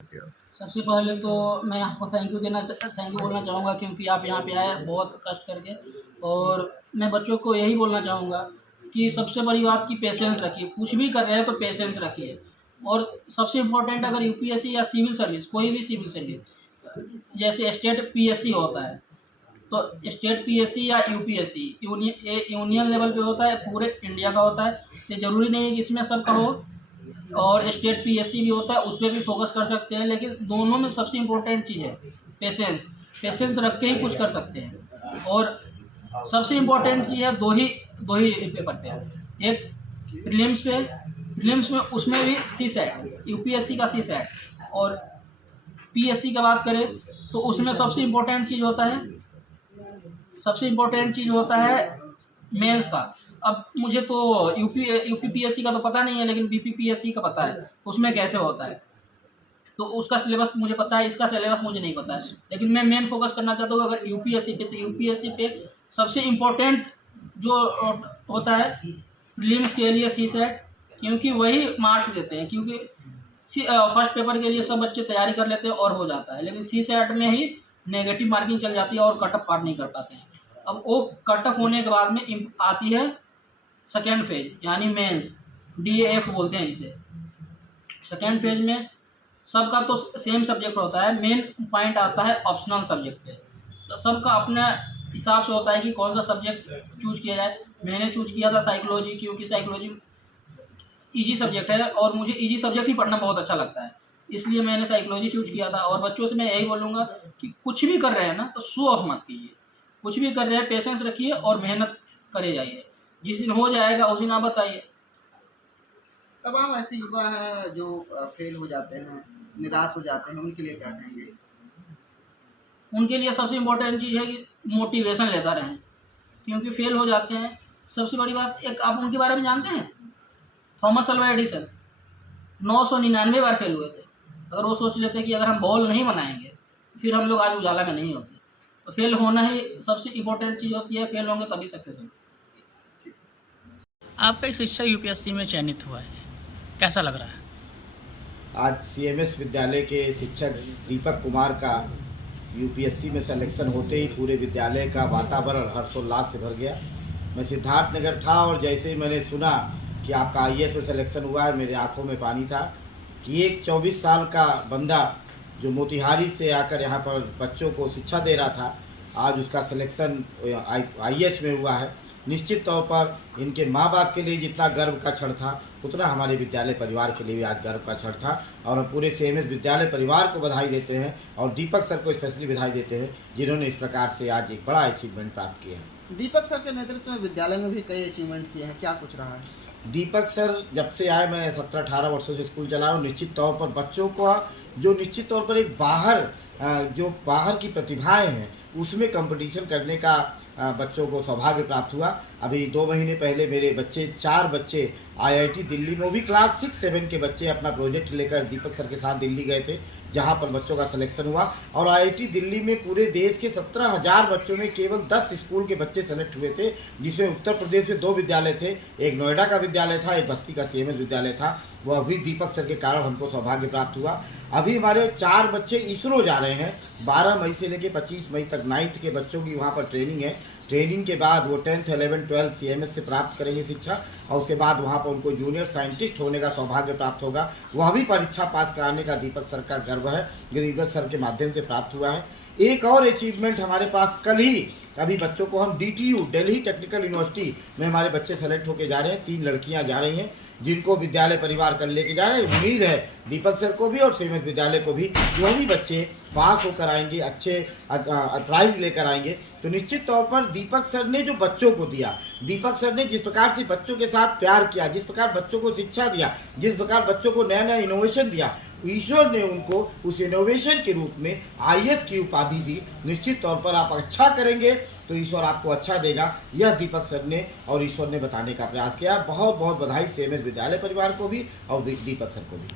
सबसे पहले तो मैं आपको थैंक यू बोलना चाहूँगा, क्योंकि आप यहाँ पे आए बहुत कष्ट करके। और मैं बच्चों को यही बोलना चाहूँगा कि सबसे बड़ी बात कि पेशेंस रखिए, कुछ भी कर रहे हैं तो पेशेंस रखिए। और सबसे इम्पोर्टेंट, अगर यूपीएससी या सिविल सर्विस, कोई भी सिविल सर्विस, जैसे स्टेट पीएससी होता है, तो स्टेट पीएससी या यूपीएससी यूनियन लेवल पे होता है, पूरे इंडिया का होता है। ये ज़रूरी नहीं है कि इसमें सबका हो। और स्टेट पीएससी भी होता है, उस पर भी फोकस कर सकते हैं, लेकिन दोनों में सबसे इम्पोर्टेंट चीज़ है पेशेंस। पेशेंस रख के ही कुछ कर सकते हैं। और सबसे इम्पोर्टेंट चीज़ है दो ही पेपर पे, एक प्रीलिम्स में उसमें भी सी सेट, यूपीएससी का सी सेट। और पीएससी की बात करें तो उसमें सबसे इम्पोर्टेंट चीज़ होता है मेंस का। अब मुझे तो यूपीपीएससी का तो पता नहीं है, लेकिन बीपीपीएससी का पता है उसमें कैसे होता है। तो उसका सिलेबस मुझे पता है, इसका सिलेबस मुझे नहीं पता है। लेकिन मैं मेन फोकस करना चाहता हूँ अगर यूपीएससी पे, तो यूपीएससी पे सबसे इम्पोर्टेंट जो होता है प्रीलिम्स के लिए सी सेट, क्योंकि वही मार्क्स देते हैं। क्योंकि फर्स्ट पेपर के लिए सब बच्चे तैयारी कर लेते हैं और हो जाता है, लेकिन सी सेट में ही नेगेटिव मार्किंग चल जाती है और कट ऑफ पार नहीं कर पाते हैं। अब वो कट ऑफ होने के बाद में आती है सेकेंड फेज, यानी मेंस, डीएएफ बोलते हैं जिसे। सेकेंड फेज में सबका तो सेम सब्जेक्ट होता है, मेन पॉइंट आता है ऑप्शनल सब्जेक्ट पे। तो सबका अपने हिसाब से होता है कि कौन सा सब्जेक्ट चूज किया जाए। मैंने चूज किया था साइकोलॉजी, क्योंकि साइकोलॉजी ईजी सब्जेक्ट है और मुझे ईजी सब्जेक्ट ही पढ़ना बहुत अच्छा लगता है, इसलिए मैंने साइकोलॉजी चूज किया था। और बच्चों से मैं यही बोलूँगा कि कुछ भी कर रहे हैं ना तो शो ऑफ मत कीजिए, कुछ भी कर रहे हैं पेशेंस रखिए और मेहनत करे जाइए। जिस दिन हो जाएगा उस दिन आप बताइए। तमाम ऐसे युवा हैं जो फेल हो जाते हैं, निराश हो जाते हैं, उनके लिए क्या कहेंगे? उनके लिए सबसे इम्पोर्टेंट चीज़ है कि मोटिवेशन लेता रहें, क्योंकि फेल हो जाते हैं। सबसे बड़ी बात, एक आप उनके बारे में जानते हैं, थॉमस अल्वा एडिसन 999 बार फेल हुए थे। अगर वो सोच लेते कि अगर हम बॉल नहीं बनाएंगे फिर हम लोग आज उजाला में नहीं होते। तो फेल होना ही सबसे इम्पोर्टेंट चीज़ होती है, फेल होंगे तभी सक्सेस होगी। आपका एक शिक्षक यूपीएससी में चयनित हुआ है, कैसा लग रहा है? आज सीएमएस विद्यालय के शिक्षक दीपक कुमार का यूपीएससी में सिलेक्शन होते ही पूरे विद्यालय का वातावरण हर्षोल्लास से भर गया। मैं सिद्धार्थनगर था और जैसे ही मैंने सुना कि आपका आईएएस में सिलेक्शन हुआ है, मेरे आंखों में पानी था कि एक 24 साल का बंदा जो मोतिहारी से आकर यहाँ पर बच्चों को शिक्षा दे रहा था, आज उसका सिलेक्शन आईएएस में हुआ है। निश्चित तौर पर इनके माँ बाप के लिए जितना गर्व का क्षण था, उतना हमारे विद्यालय परिवार के लिए भी आज गर्व का क्षण था। और हम पूरे सीएमएस विद्यालय परिवार को बधाई देते हैं और दीपक सर को स्पेशली बधाई देते हैं, जिन्होंने इस प्रकार से आज एक बड़ा अचीवमेंट प्राप्त किया है। दीपक सर के नेतृत्व में विद्यालय में भी कई अचीवमेंट किए हैं, क्या कुछ रहा है? दीपक सर जब से आए, मैं 17-18 वर्षों से स्कूल चला रहा हूँ। निश्चित तौर पर बच्चों को जो निश्चित तौर पर एक बाहर की प्रतिभाएं हैं उसमें कंपटीशन करने का बच्चों को सौभाग्य प्राप्त हुआ। अभी 2 महीने पहले मेरे 4 बच्चे आईआईटी दिल्ली में, वो भी क्लास 6-7 के बच्चे अपना प्रोजेक्ट लेकर दीपक सर के साथ दिल्ली गए थे, जहां पर बच्चों का सिलेक्शन हुआ। और आईआईटी दिल्ली में पूरे देश के 17,000 बच्चों में केवल 10 स्कूल के बच्चे सेलेक्ट हुए थे, जिसमें उत्तर प्रदेश में 2 विद्यालय थे, एक नोएडा का विद्यालय था, एक बस्ती का सीएमएस विद्यालय था। वह अभी दीपक सर के कारण हमको सौभाग्य प्राप्त हुआ। अभी हमारे 4 बच्चे इसरो जा रहे हैं, 12 मई से लेकर 25 मई तक 9th के बच्चों की वहाँ पर ट्रेनिंग है। ट्रेनिंग के बाद वो 10th, 11th, 12th सीएमएस से प्राप्त करेंगे शिक्षा, और उसके बाद वहाँ पर उनको जूनियर साइंटिस्ट होने का सौभाग्य प्राप्त होगा। वह भी परीक्षा पास कराने का दीपक सर का गर्व है, जो दीपक सर के माध्यम से प्राप्त हुआ है। एक और अचीवमेंट हमारे पास कल ही, अभी बच्चों को हम DTU दिल्ली टेक्निकल यूनिवर्सिटी में हमारे बच्चे सेलेक्ट होकर जा रहे हैं। 3 लड़कियां जा रही हैं, जिनको विद्यालय परिवार कर लेके जा रहे हैं। उम्मीद है दीपक सर को भी और सीएमएस विद्यालय को भी जो भी बच्चे पास होकर आएंगे, अच्छे प्राइज लेकर आएंगे। तो निश्चित तौर पर दीपक सर ने जो बच्चों को दिया, दीपक सर ने जिस प्रकार से बच्चों के साथ प्यार किया, जिस प्रकार बच्चों को शिक्षा दिया, जिस प्रकार बच्चों को नया नया इनोवेशन दिया, ईश्वर ने उनको उस इनोवेशन के रूप में आईएएस की उपाधि दी। निश्चित तौर पर आप अच्छा करेंगे तो ईश्वर आपको अच्छा देगा, यह दीपक सर ने और ईश्वर ने बताने का प्रयास किया। बहुत बहुत बधाई सीएमएस विद्यालय परिवार को भी और दीपक सर को भी।